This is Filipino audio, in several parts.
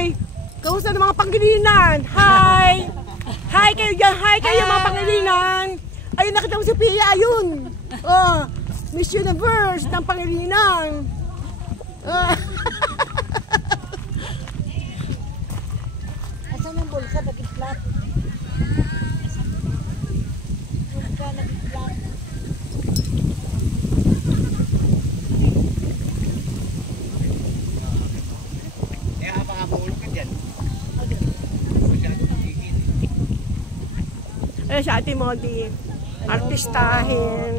Hi! Kamusta ng mga Pangilinan? Hi! Hi kayo dyan! Hi kayo mga Pangilinan! Ayun, nakita mo si Pia, ayun! Oh, Miss Universe ng Pangilinan! Asan ang bulsa? Nag-flat. Bulsa, nag-flat. Ayan si Ate Modi. Artistahin.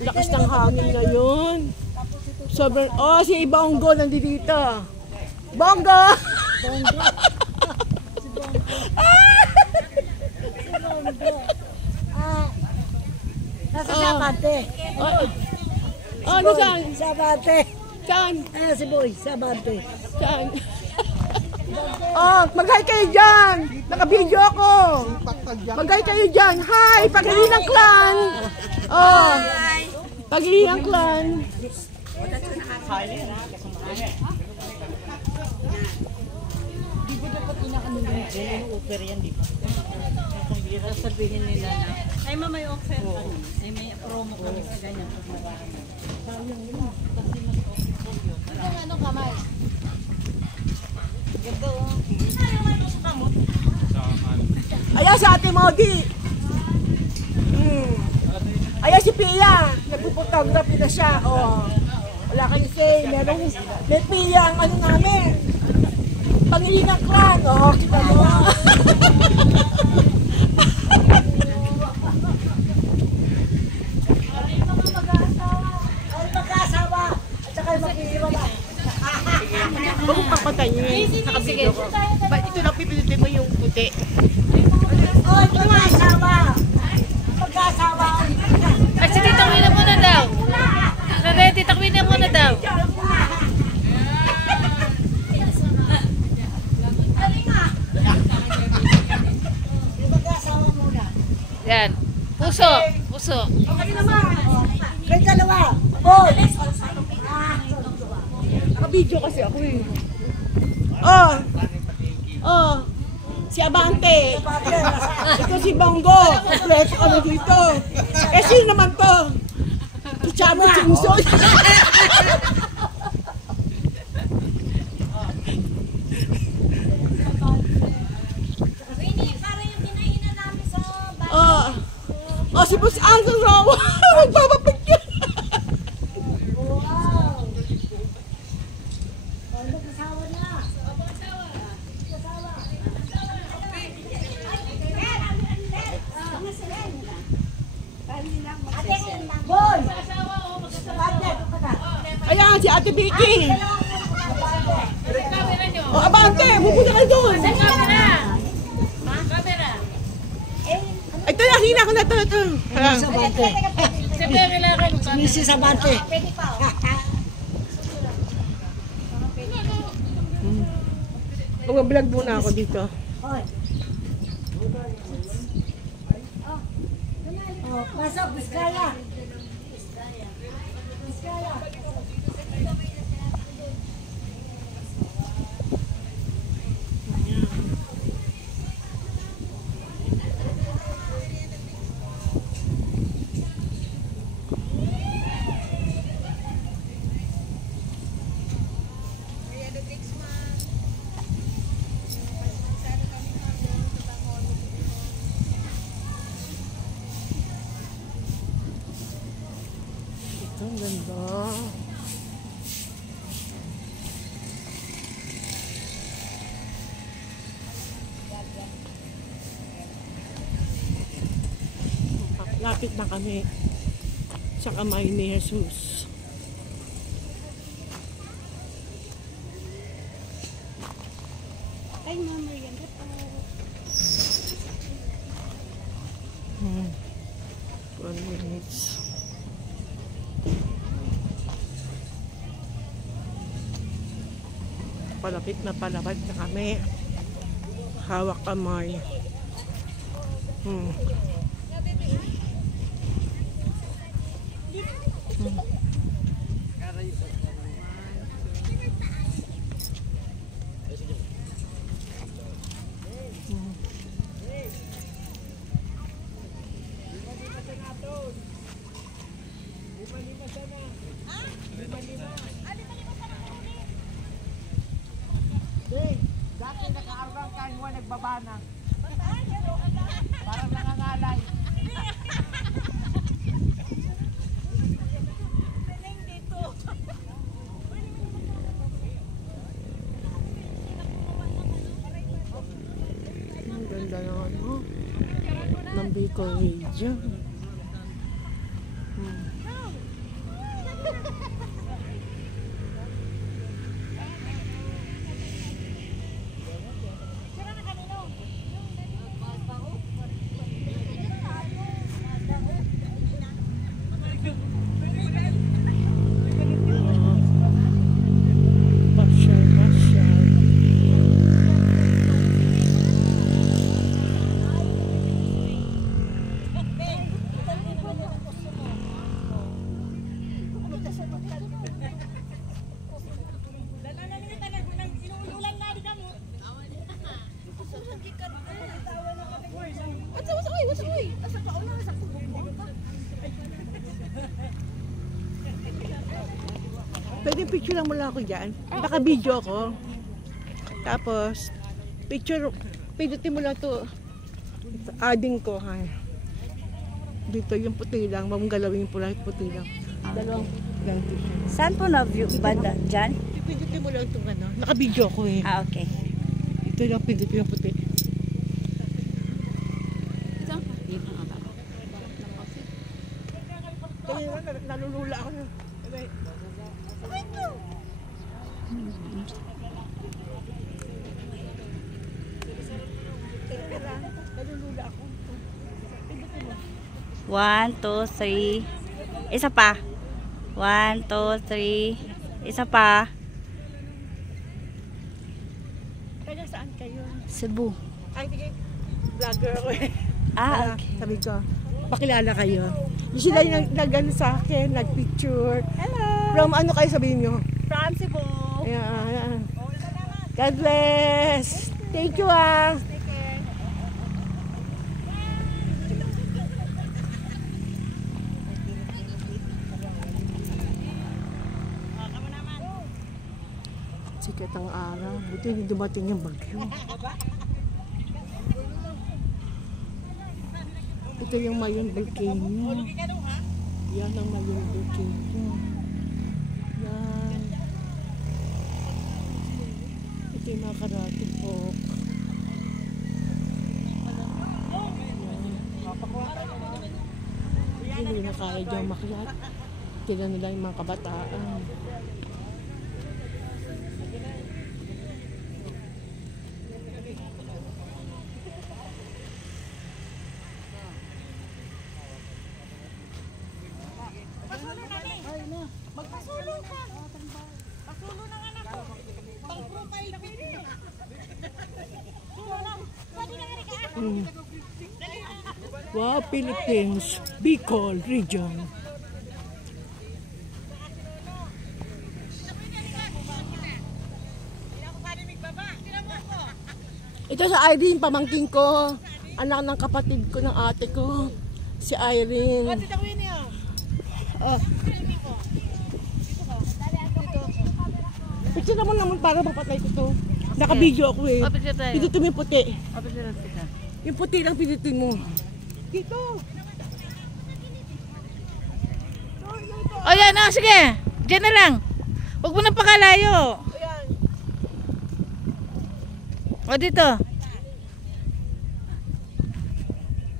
Lakas ng hangin ngayon. Sobrang, oh, si Bongo nandito. Bongo! Bongo. Si Bongo. Si Bongo. Nasa Sabate. Oh, nasaan? Sabate. Saan? Ayan si Boy, Sabate. Saan? Oh, mag-hi kayo dyan. Naka-video ako. Mag-hi kayo dyan. Hi, Pangilinan Clan. Oh, Pangilinan Clan. Di ba dapat inakanunin yung offer yan, di ba? Sasabihin nila na, ay ma, may offer kami. Ay may promo kami sa ganyan. Ano kamay? Ganda o. Ayan si Ate Modi. Ayan si Pia. Nagpo-photography na siya. Oh. Wala kayo say. May Pia ang ano namin. Pangilinan Clan. Oh, kita mo. Huwag mong papatayin. Nakabigyo ko. Ba't ito lang pipilitin mo yung puti? Oy, mag-asawa! Mag-asawa! Kasi titakwin na muna daw. Sabi, titakwin na muna daw. Mag-asawa muna. Yan. Puso. Puso. Okay naman. Kayo dalawa. Boy! Naka-video kasi ako eh. Oh. Oh. Si Abante. Ito si Bongo. Kompleto kami dito. Eh, sino naman to? Si Chamo Chingson. Oh. Oh, si Boss Anson raw. Magpapapigyan. Wow! Mag-asawa na. Boy! Ayan, si Ate Vicky. Oh, Abante, pupunta kayo doon. Ito na, hina ko na ito. Sabante. Sabi, kailangan. Mrs. Sabante. Mag-vlog muna ako dito. Hoy. Oh, pasok, Biskaya. Biskaya. Ang ganda. Lapit na kami sa kamay ni Jesus. Ay, Mama, yan ba po? 1 minutes. Palapit na kami. Hawak kamay. Ana. Parang nangangalay. Ang ganda ng ano, ng Bicol region. Pwede picture lang mula ako dyan. Naka-video ako. Tapos, picture, pindutin mo lang to. Adding ko, ha. Dito yung puti lang. Mamgalawin po lang yung puti lang. Dalawang picture. Saan po na-view? Banda? Diyan? Pindutin mo lang itong ano. Naka-video ako eh. Ah, okay. Ito lang pindutin yung puti. Nalulula ako na. Nalulula ako. 1, 2, 3. Isa pa. 1, 2, 3. Isa pa. Taga saan kayo? Cebu. Ay, sige. Vlogger ako eh. Ah, okay. Sabi ko, pakilala kayo. Yung sila yung nag-ano sa akin, nag-picture. Hello! From ano kayo sabihin nyo? From Cebu. Ayan. God bless! Thank you ah! Take care. Sikat ang araw. Buti hindi dumating yung bagyo. Ito yung Mayon Volcano. Yan ang Mayon Volcano. Yan. Ito yung mga Karate Fork. Yan. Hindi na kaya dyan makyat. Tila nila yung mga kabataan. Magpasulo ka. Pasulo ng anak ko. Pang-profile na pwede. Sulo lang. Pwede na nga ka. Wow, Philippines, Bicol region. Ito si Irene, pamangkin ko. Anak ng kapatid ko, ng ate ko. Si Irene. Oh. Picture naman para mapatay ko to. Naka-video ako eh. Picture tayo. Pinutin mo yung puti. Picture tayo. Yung puti lang pinutin mo. Dito. O yan, o sige. Diyan na lang. Huwag mo na pakalayo. Ayan. O dito.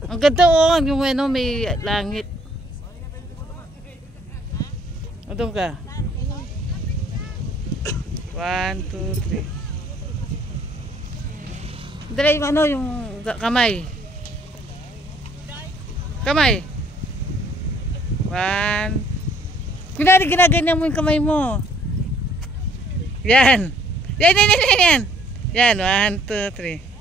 Ang ganda o. Yung ano, may langit. O doon ka. 1, 2, 3. Dala yung ano, yung kamay. Kamay. 1. Kunwari ginaganyan mo yung kamay mo. Yan. Yan. Yan, 1, 2, 3.